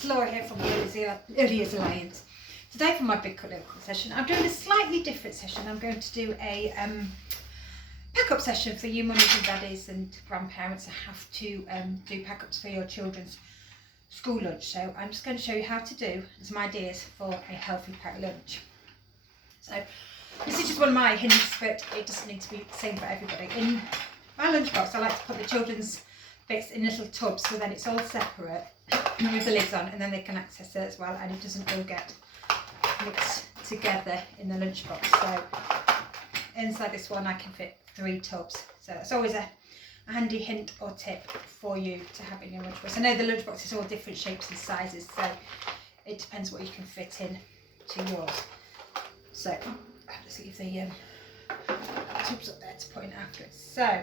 It's Laura here from the Early Years Alliance. Today for my big local session, I'm doing a slightly different session. I'm going to do a pack-up session for you mummies and daddies and grandparents that have to do pack-ups for your children's school lunch. So I'm just going to show you how to do some ideas for a healthy packed lunch. So this is just one of my hints, but it doesn't need to be the same for everybody. In my lunchbox, I like to put the children's bits in little tubs, so then it's all separate with the lids on, and then they can access it as well, and it doesn't all get mixed together in the lunchbox. So inside this one I can fit 3 tubs, so it's always a handy hint or tip for you to have in your lunchbox. I know the lunchbox is all different shapes and sizes, so it depends what you can fit in to yours. So I'll just leave the tubs up there to put in afterwards. So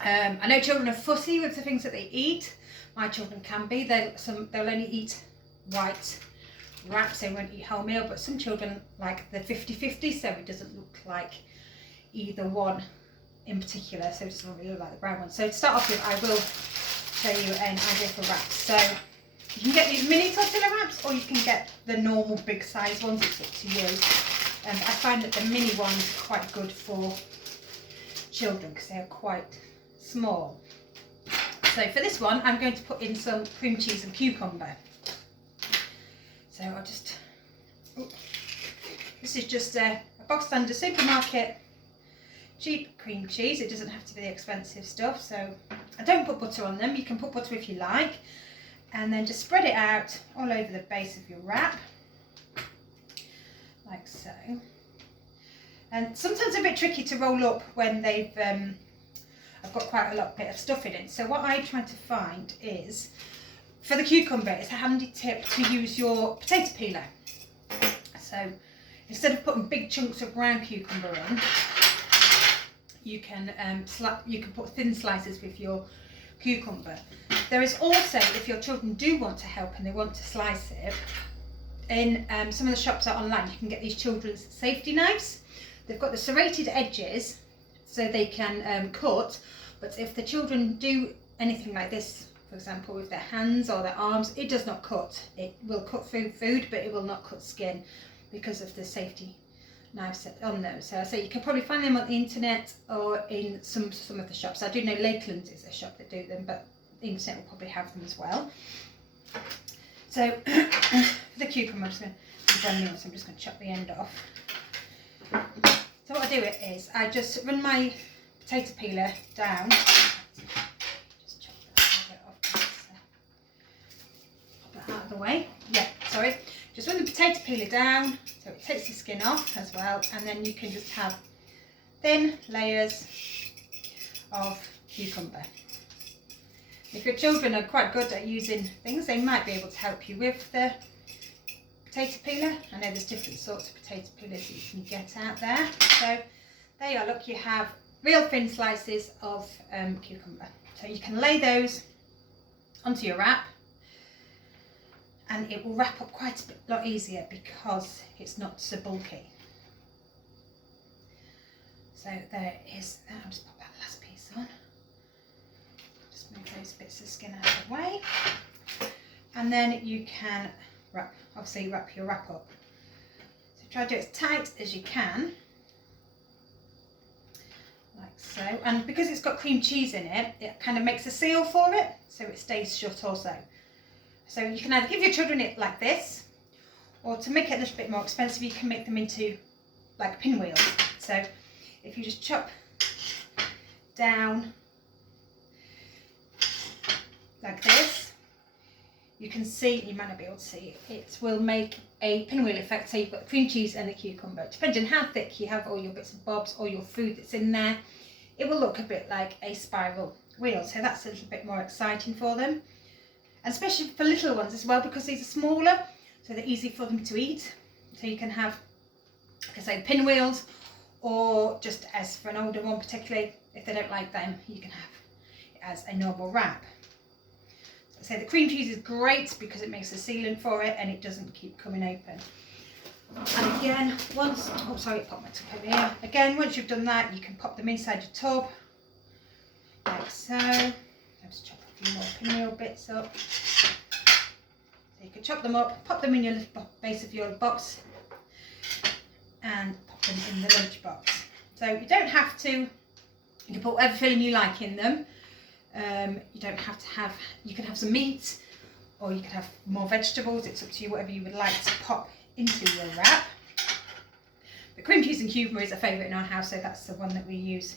I know children are fussy with the things that they eat. My children can be. They'll only eat white wraps, they won't eat wholemeal, but some children like the 50-50, so it doesn't look like either one in particular, so it doesn't really look like the brown one. So to start off with, I will show you an idea for wraps. So you can get these mini tortilla wraps, or you can get the normal big size ones, it's up to you. I find that the mini ones are quite good for children because they are quite small. So for this one, I'm going to put in some cream cheese and cucumber. So I'll just, this is just a box standard supermarket cheap cream cheese. It doesn't have to be the expensive stuff. So I don't put butter on them. You can put butter if you like. And then just spread it out all over the base of your wrap, like so. And sometimes it's a bit tricky to roll up when they've, I've got quite a bit of stuff in it. So what I try to find is, for the cucumber, it's a handy tip to use your potato peeler. So instead of putting big chunks of round cucumber in, you can put thin slices with your cucumber. There is also, if your children do want to help and they want to slice it, in some of the shops out online, you can get these children's safety knives. They've got the serrated edges so they can cut, but if the children do anything like this, for example with their hands or their arms, it does not cut. It will cut through food, but it will not cut skin because of the safety knives on them. So you can probably find them on the internet or in some of the shops. I do know Lakeland is a shop that do them, but the internet will probably have them as well. So for the cucumber, I'm just going to brand new one, so I'm just going to chop the end off. So what I do is I just run my potato peeler down. Just chop that a bit off. Pop that out of the way. Yeah, sorry. Just run the potato peeler down so it takes the skin off as well, and then you can just have thin layers of cucumber. If your children are quite good at using things, they might be able to help you with the potato peeler. I know there's different sorts of potato peelers that you can get out there. So there you are, look, you have real thin slices of cucumber. So you can lay those onto your wrap, and it will wrap up quite a lot easier because it's not so bulky. So there is, I'll just pop that last piece on. Just move those bits of skin out of the way. And then you can wrap your wrap up. So try to do it as tight as you can, like so. And because it's got cream cheese in it, it kind of makes a seal for it, so it stays shut also. So you can either give your children it like this, or to make it a little bit more expensive, you can make them into like pinwheels. So if you just chop down like this, you can see, you might not be able to see it, it will make a pinwheel effect. So you've got the cream cheese and the cucumber. Depending on how thick you have all your bits and bobs or your food that's in there, it will look a bit like a spiral wheel. So that's a little bit more exciting for them. And especially for little ones as well, because these are smaller, so they're easy for them to eat. So you can have, like I say, pinwheels, or just as for an older one particularly, if they don't like them, you can have it as a normal wrap. So the cream cheese is great because it makes a sealant for it and it doesn't keep coming open. And again, once, oh sorry, I popped my tub over here. Again, once you've done that, you can pop them inside your tub, like so. I'll just chop a few more pinwheel bits up. So you can chop them up, pop them in your base of your box and pop them in the lunch box. So you don't have to, you can put whatever filling you like in them. You don't have to have, you can have some meat or you can have more vegetables. It's up to you, whatever you would like to pop into your wrap. But cream cheese and cucumber is a favourite in our house, so that's the one that we use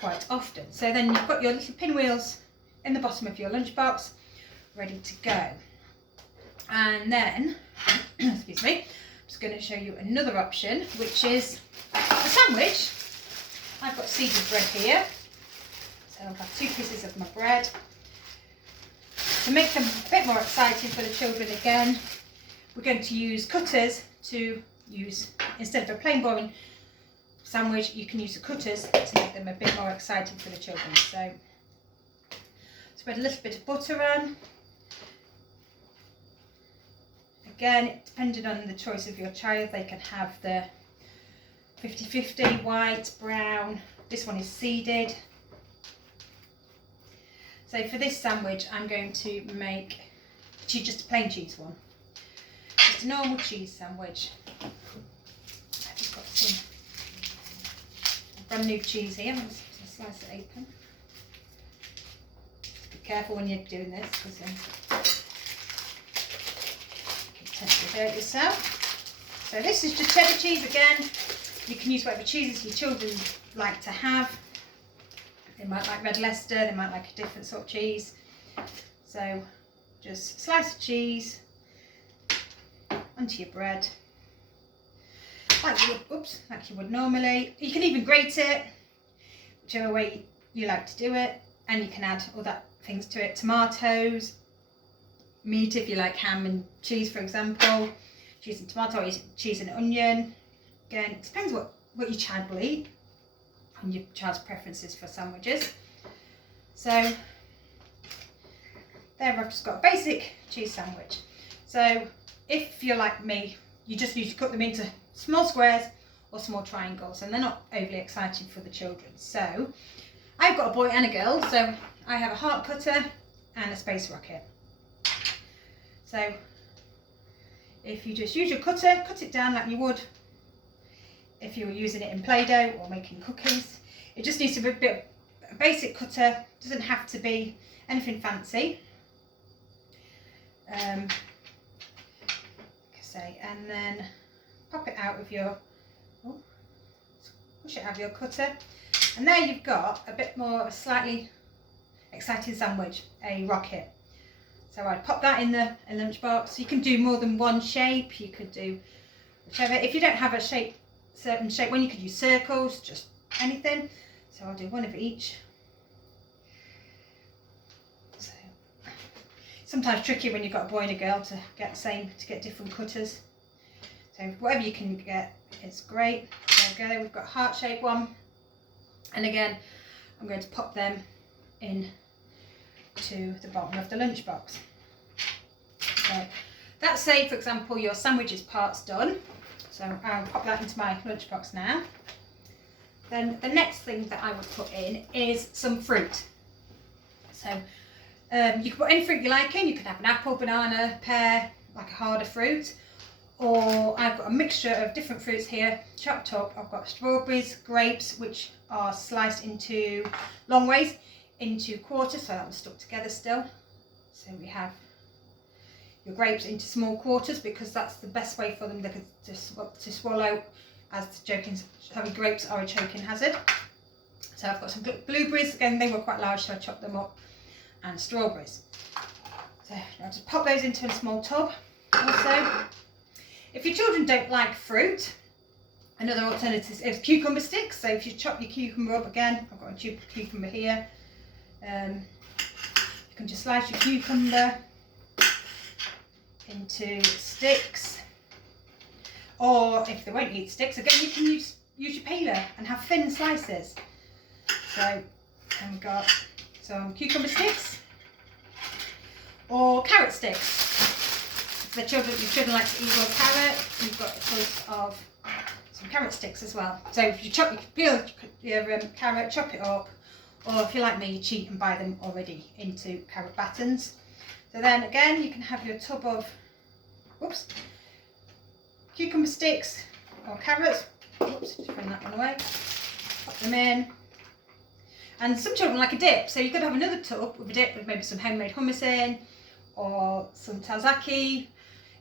quite often. So then you've got your little pinwheels in the bottom of your lunchbox ready to go. And then, excuse me, I'm just going to show you another option, which is a sandwich. I've got seeded bread here, so I've got 2 pieces of my bread. To make them a bit more exciting for the children again, we're going to use cutters to use, instead of a plain boring sandwich, you can use the cutters to make them a bit more exciting for the children. So spread a little bit of butter on. Again, depending on the choice of your child, they can have the 50-50, white, brown. This one is seeded. So for this sandwich, I'm going to make just a plain cheese one. Just a normal cheese sandwich. I've just got some brand new cheese here. I'm just going to slice it open. Just be careful when you're doing this, because you can tend to hurt yourself. So this is just cheddar cheese again. You can use whatever cheeses your children like to have. They might like red Leicester, they might like a different sort of cheese. So just slice of cheese onto your bread, like you would normally. You can even grate it, whichever way you like to do it, and you can add all that things to it. Tomatoes, meat if you like ham and cheese, for example. Cheese and tomato, or cheese and onion. Again, it depends what your child will eat and your child's preferences for sandwiches. So there I've just got a basic cheese sandwich. So if you're like me, you just need to cut them into small squares or small triangles, and they're not overly exciting for the children. So I've got a boy and a girl, so I have a heart cutter and a space rocket. So if you just use your cutter, cut it down like you would if you were using it in Play-Doh or making cookies. It just needs to be a basic cutter, doesn't have to be anything fancy. Like I say, and then pop it out with your, push it out of your cutter, and there you've got a bit more of a slightly exciting sandwich, a rocket. So I'd pop that in the lunchbox. You can do more than one shape, you could do whichever. If you don't have a certain shape, when you could use circles, just anything. So I'll do one of each. So sometimes tricky when you've got a boy and a girl to get different cutters. So whatever you can get is great. There we go, we've got a heart shaped one. And again, I'm going to pop them in to the bottom of the lunchbox. So that's, say for example, your sandwiches part's done. So I'll pop that into my lunchbox now. Then the next thing that I would put in is some fruit. So you can put any fruit you like in. You can have an apple, banana, pear, like a harder fruit. Or I've got a mixture of different fruits here, chopped up. I've got strawberries, grapes, which are sliced into long ways, into quarters, so that one's stuck together still. So we have your grapes into small quarters, because that's the best way for them to swallow, as having grapes are a choking hazard. So I've got some blueberries, again they were quite large, so I chopped them up, and strawberries. So I'll just pop those into a small tub. Also, if your children don't like fruit, another alternative is cucumber sticks. So if you chop your cucumber up, again I've got a tube of cucumber here, you can just slice your cucumber into sticks, or if they won't eat sticks, again you can use your peeler and have thin slices. So and we've got some cucumber sticks or carrot sticks. If your children like to eat raw carrot, you've got a choice of some carrot sticks as well. So if you peel your carrot, chop it up, or if you're like me, you cheat and buy them already into carrot battens. So then again, you can have your tub of cucumber sticks or carrots. Oops, just bring that one away. Pop them in. And some children like a dip, so you could have another tub with a dip with maybe some homemade hummus in, or some tzatziki.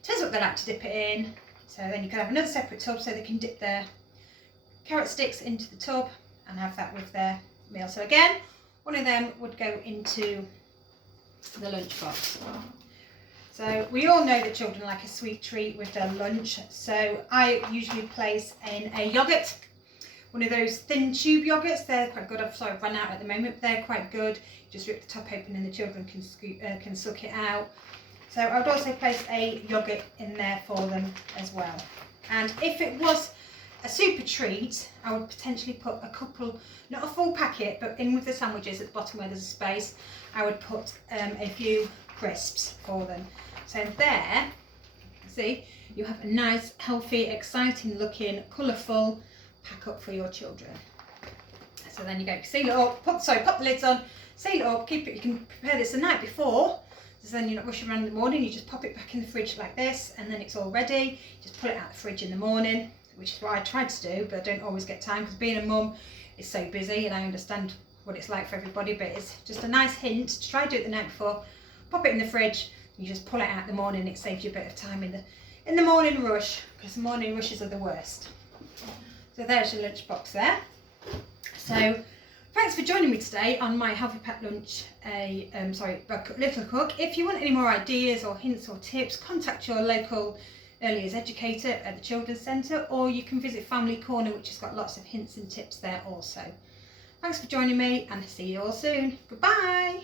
Depends what they like to dip it in. So then you could have another separate tub so they can dip their carrot sticks into the tub and have that with their meal. So again, one of them would go into the lunchbox. So we all know that children like a sweet treat with their lunch. So I usually place in a yoghurt, one of those thin tube yogurts. They're quite good. I've run out at the moment, but they're quite good. You just rip the top open and the children can suck it out. So I would also place a yoghurt in there for them as well. And if it was a super treat, I would potentially put a couple, not a full packet, but in with the sandwiches at the bottom where there's a space, I would put a few crisps for them. So there, see, you have a nice, healthy, exciting looking, colourful pack up for your children. So then you go, seal it up, pop the lids on, seal it up, keep it, you can prepare this the night before, so then you're not rushing around in the morning, you just pop it back in the fridge like this, and then it's all ready. Just pull it out of the fridge in the morning, which is what I tried to do, but I don't always get time, because being a mum is so busy, and I understand what it's like for everybody, but it's just a nice hint to try to do it the night before, pop it in the fridge, you just pull it out in the morning. It saves you a bit of time in the morning rush, because the morning rushes are the worst. So there's your lunchbox there. So thanks for joining me today on my Healthy Pet Lunch, Little Cook. If you want any more ideas or hints or tips, contact your local early years educator at the Children's Centre, or you can visit Family Corner, which has got lots of hints and tips there also. Thanks for joining me, and see you all soon. Goodbye.